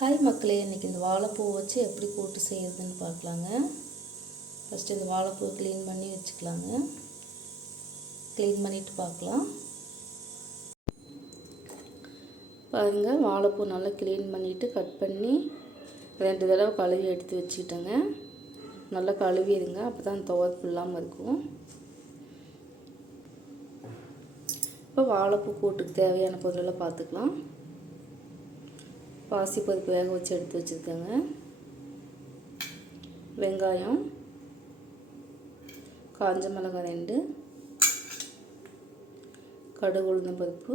Hi மக்களே. இன்றைக்கி இந்த வாழைப்பூ வச்சு எப்படி கூட்டு செய்கிறதுன்னு பார்க்கலாங்க. ஃபஸ்ட்டு இந்த வாழைப்பூ க்ளீன் பண்ணி வச்சுக்கலாங்க. க்ளீன் பண்ணிவிட்டு பார்க்கலாம். பாருங்கள் வாழைப்பூ நல்லா க்ளீன் பண்ணிவிட்டு கட் பண்ணி ரெண்டு தடவை கழுவி எடுத்து வச்சுக்கிட்டேங்க. நல்லா கழுவிடுங்க. அப்போ தான் துவர்ப்பு இல்லாமல் இருக்கும். இப்போ வாழைப்பூ கூட்டுக்கு தேவையான பொருளெல்லாம் பார்த்துக்கலாம். பாசி பருப்பு வேக வச்சு எடுத்து வச்சுருக்கேங்க. வெங்காயம் காஞ்ச மிளகாய் ரெண்டு கடுகு உளுந்தம்பருப்பு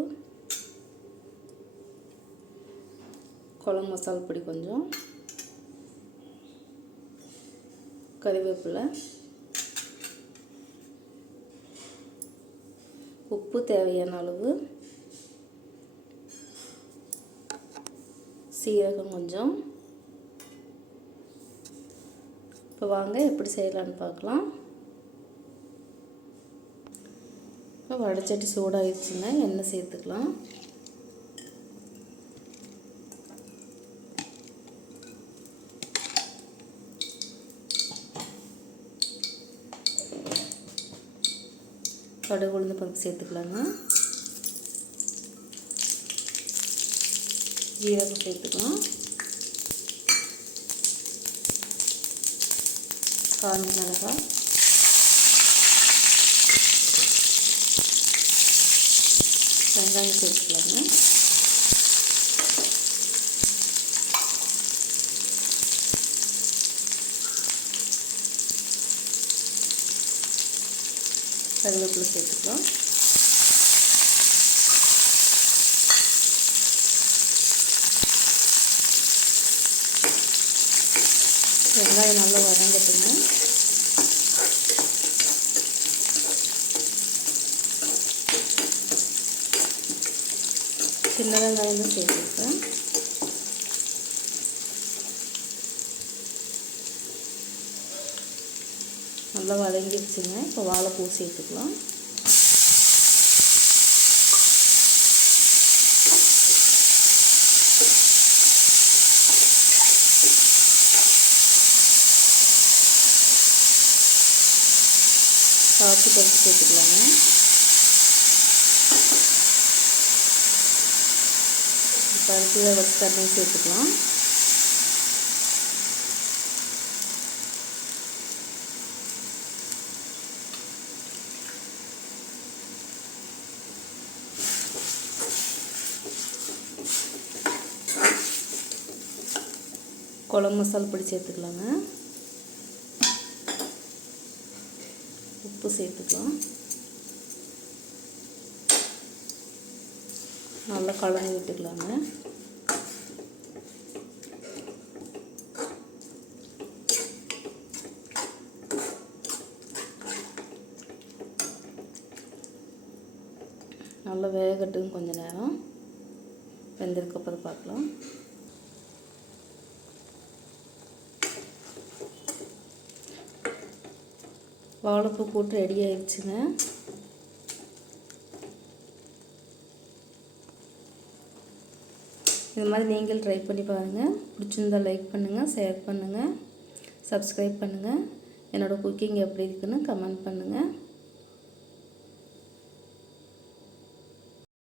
குழம்பு மசாலா பொடி கொஞ்சம் கறிவேப்பிலை உப்பு தேவையான அளவு சீரகம் கொஞ்சம். இப்போ வாங்க எப்படி செய்யலான்னு பார்க்கலாம். இப்போ வடைச்சட்டி சூடாகிடுச்சுங்க எண்ணெய் சேர்த்துக்கலாம். கடுகு உளுந்து பருப்பு சேர்த்துக்கலாங்க. ஜீரகம் சேர்த்துக்கலாம். காஞ்சி மிளகாய் வெங்காயம் சேர்த்துக்கலாங்க. கருவேப்பிலை சேர்த்துக்கலாம். வெங்காயம் நல்லா வதங்கட்டுங்க. சின்ன வெங்காயம் தான் சேர்த்துருக்கேன் நல்லா வதங்கிடுச்சுங்க. இப்போ வாழைப்பூ சேர்த்துக்கலாம். காஃபி பருப்பு சேர்த்துக்கலாங்க பருப்பில் வச்சு தண்ணி சேர்த்துக்கலாம். குழம்பு மசாலா பொடி சேர்த்துக்கலாங்க. உப்பு சேர்த்துக்கலாம். நல்லா கலந்து விட்டுக்கலாங்க. நல்லா வேகட்டும் கொஞ்ச நேரம். வெந்திருக்கப்புறம் பார்க்கலாம். வாழைப்பூ போட்டு ரெடி ஆயிடுச்சுங்க. இது மாதிரி நீங்கள் ட்ரை பண்ணி பாருங்கள் பிடிச்சிருந்தா லைக் பண்ணுங்கள் ஷேர் பண்ணுங்கள் சப்ஸ்கிரைப் பண்ணுங்கள் என்னோடய குக்கிங் எப்படி இருக்குன்னு கமெண்ட் பண்ணுங்கள்